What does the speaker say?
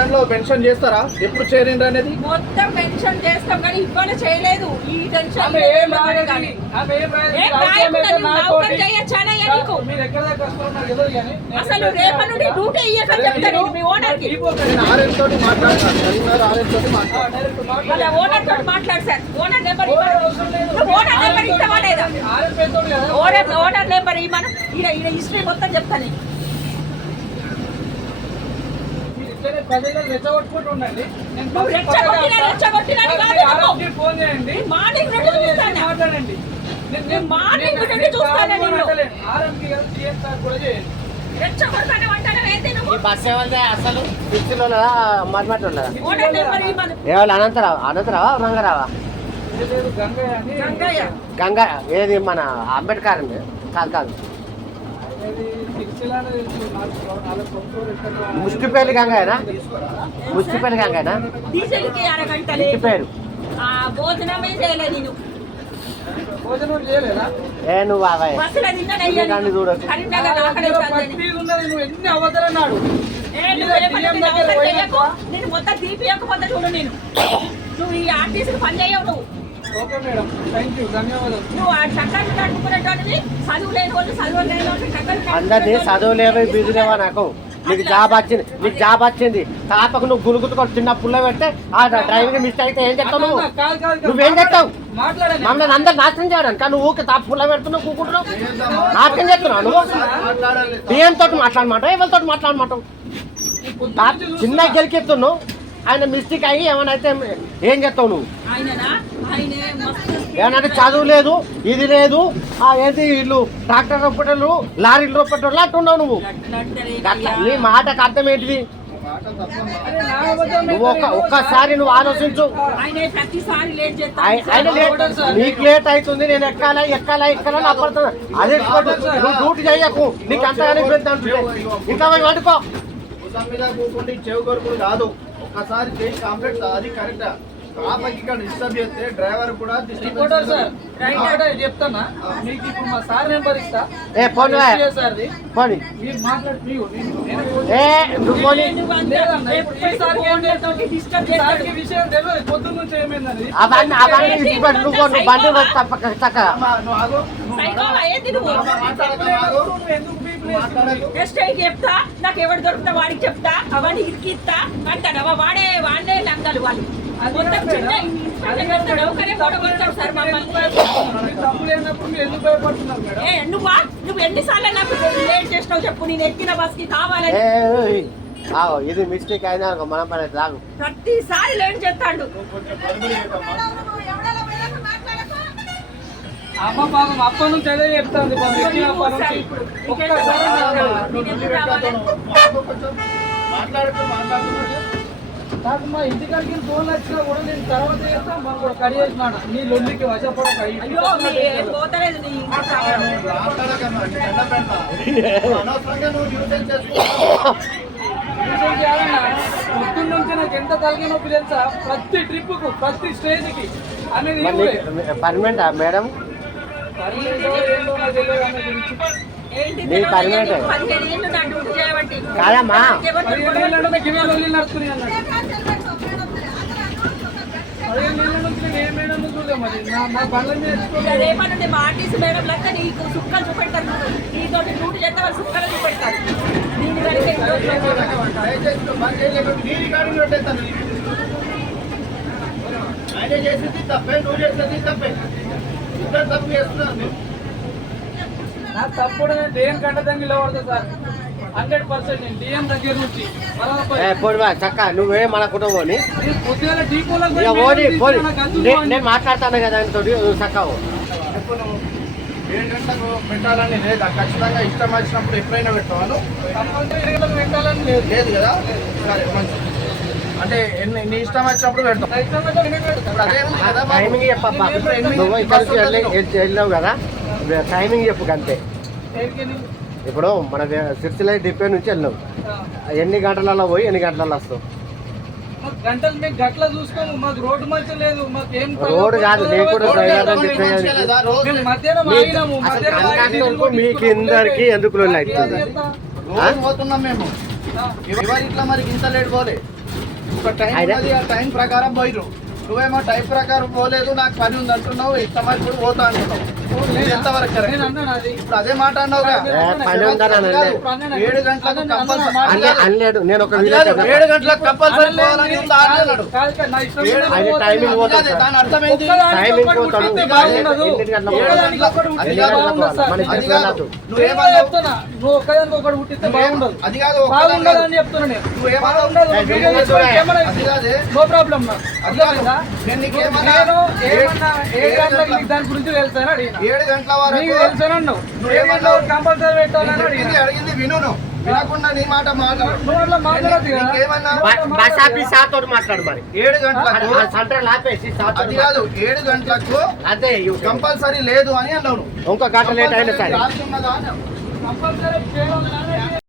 Pension చేస్తారా? ఎప్పుడు చేయండి అనేది మొత్తం పెన్షన్ చేస్తాం కానీ ఇవాళ చేయలేదు. ఈ టెన్షన్ అసలు రేపటి నుండి డ్యూటీ ఇయ్యక చెప్తాను మీ ఓనర్ కి. ఓనర్ తోటి మాట్లాడు sir. Owner number owner number ఇస్తావా లేదా? ఓనర్ నెంబర్ ఇవ్వను. ఈడ హిస్టరీ మొత్తం చెప్తాను. అసలు అనంతరావా రంగరావా గంగ ఏది మన అంబేద్కర్ అండి? కాదు కాదు, ముష్టిపల్లి గంగనా? ముష్టిపల్లి గంగనా? ఇంటి పేరు ఏ నువ్వు బాబాయ్ చూడొచ్చు. నేను మొత్తం తీపియకపోతే చూడు. నేను నువ్వు ఈ ఆర్టీసీకి పని చేయవు. నువ్వు అందరినీ చదువులేవో బిజులేవా? నాకు నీకు జాబ్ వచ్చింది తాపకు నువ్వు గులుగుతు చిన్న పుల్ల పెడితే ఆ డ్రైవింగ్ మిస్టేక్ అయితే ఏం చెప్తావు? నువ్వేం చెప్తావు? మమ్మల్ని అందరు నాశనం చేయడానికి కానీ నువ్వు తాప పుల్ల పెడుతున్నావు, కూకుంటున్నావు, నాశనం చేస్తున్నావు. నువ్వు బియ్యం తోటి మాట్లాడమాట, ఎవరితో మాట్లాడమాట? చిన్న గెలికెత్తున్నావు. ఆయన మిస్టేక్ అయ్యి ఏమైనా అయితే ఏం చెప్తావు నువ్వు? ఏమన్నా చదువు లేదు, ఇది లేదు, ఏంటి వీళ్ళు ట్రాక్టర్ రొప్పటోళ్ళు, లారీలు రొప్పటోళ్ళు అంటున్నావు నువ్వు. నీ మాటకు అర్థం ఏంటిది? నువ్వు ఒక్కసారి నువ్వు ఆలోచించు. నీకు లేట్ అవుతుంది, నేను ఎక్కాలా అప్పడుతున్నా. అదే నువ్వు డ్యూటీ చేయకు, నీకు అంతగానే పెద్ద ఇంకా పడుకో. చెవు కొరకు కాదు, ఒకసారి చేసి కంప్లీట్ అది కరెక్ట్. కాపకి ఇక్కడ డిస్టర్బ్ చేస్తే డ్రైవర్ కూడా చెప్తానా? మీకు ఇప్పుడు మా సార్ నెంబర్ ఇస్తా. విషయం తెలియదు పొద్దున్న నుంచి ఏమైందని. చెప్తా, నాకు ఎవరు దొరుకుతా వాడికి చెప్తా, అవన్నీ ఇరికిస్తా అంటాడు. వాడే లంగాలు వాళ్ళు నువ్వు ఎన్నిసార్లు నాకు లేట్ చేసినావు చెప్పు. నేను ఎక్కిన బస్ కి కావాలని ఇది మిస్టేక్ అయినా మన పని రాగు. ప్రతిసారి లేట్ చేస్తాడు. అమ్మ పాపం అప్ప నుంచి అదే చెప్తాను. నాకు మా ఇంటికాడికి ఫోన్ వచ్చినా కూడా నేను తర్వాత చేస్తాను. మాకు కూడా కడి చేసినాడు. నీ లొల్లికి వశపడక పొద్దున్న నుంచి నాకు ఎంత తలకి నొప్పి తెలుసా? ప్రతి ట్రిప్ కు, ప్రతి స్టేజ్ కి అనేది పర్మనెంటా మేడం? కాదమ్మా, రేపటి ఆర్టీసీ మేడం లెక్క నీకు సుక్కలు చూపెడతారు. నీతో డ్యూటీ చేస్తే వాళ్ళు సుక్కలు చూపెడతారు. దీని ఆయన చేసింది తప్పే, నువ్వు చేసేది తప్పే. ఇద్దరు తప్పు చేస్తున్నారు. నాకు తప్పుడు డిఎం కంటదంగి పడుతుంది సార్. 100% నేను డిఎం దగ్గర నుంచి చక్క నువ్వే మన కుటుంబం నేను మాట్లాడతాను కదా చక్క. 7 గంటలకు పెట్టాలని లేదా? ఖచ్చితంగా ఇష్టం వచ్చినప్పుడు ఎప్పుడైనా పెడతాను. పెట్టాలని లేదు కదా? సరే మంచి. అంటే నీ ఇష్టం వచ్చినప్పుడు పెడతాం. టైమింగ్ చెప్పబ్బా. నువ్వు ఇక్కడికి వెళ్ళావు కదా, టైమింగ్ చెప్పు అంతే. ఇప్పుడు మన సిరిసిల్ల డిపో నుంచి వెళ్ళావు, ఎన్ని గంటలలో పోయి ఎన్ని గంటలలో వస్తావు? గంటలు మేము గట్ల చూసుకోము. మాకు రోడ్డు మంచి లేదు. మాకు ఏం రోడ్డు కాదు, నేను కూడా డ్రైవర్ మీకు ఇందరికి ఎందుకు అవుతుంది పోతున్నాం మేము. ఎవరు ఇట్లా మరి ఇంత లేట్ పోలే. ఒక టైం ఉన్నది, ఆ టైం ప్రకారం పోయిరు. నువ్వేమో టైం ప్రకారం పోలేదు, నాకు పని ఉంది అంటున్నావు, ఇష్టమని కూడా పోతా అంటున్నావు. ఇది ఎంతవరకు కరెక్ట్? నేను అన్నాను అది. ఇప్పుడు అదే మాట అన్నావుగా. పని ఉందని అనలే. 7 గంటలకు కంపల్సరీ అనలేడు. నేను ఒక అది వీడియో కాదు, చేద్దాం. 7 గంటలకు కంపల్సరీ పోవాలని ఉందా అన్నాడు. కాదు, కాదు, నా ఇష్టం ఏడు- ఉన్నప్పుడు ఆయన పోతాను. టైమింగ్ పోతుంది సార్. దాని అర్థం ఏంటి? ఒక్కదానికి టైమింగ్ ఒక్కటి పోతాడు. పుట్టితే బాగుండదు. ఎనిమిది గంటలకు ఒక్కదానికి ఒక్కటి అది పుట్టితే కాదు, బాగుండదు సార్. మన అది ఇద్దరు కాదు. కాదు. నేను నువ్వేమన్నావు? చెప్తున్నా, నువ్వు ఒక్కదానికి ఒకటి పుట్టిస్తే బాగుండదు. అది కాదు, బాగుండదు అని చెప్తున్నా నేను. నువ్వేమన్నావు? బాగుండదు. అది వీడియో కాదు. తీసుకొని కెమెరా అది కాదే. నో ప్రాబ్లం నాకు. అది కాదు. అర్థమైందా? నేను నీకేమన్నా? నేను ఏమన్నా 7 ఏడు గంటలకు గంటల- నీకు దాని గురించి తెలుసాను అడిగిన. 7 గంటల వరకు నీకు తెలుసానన్నావు. నువ్వేమన్నావు? కంపల్సరీ పెట్టాలని అడిగిన. అడిగింది విను నువ్వు. వినకుండా నీ మాట మాట్లాడు. నువ్వు అట్లా మాట్లాడద్దు కదా. నీకేమన్నా? బస్ ఆఫీస్ సాతోడు మాట్లాడు మరి. 7 గంటలకు సెంటర్ ఆపేసి సాతోడు అది కాదు, 7 గంటలకు అదే కంపల్సరీ లేదు అని అన్నావు నువ్వు. ఇంకో గంట లేట్ అయినా సరే రాసి ఉన్నదా అన్నావు. కంపల్సరీ చేయాలని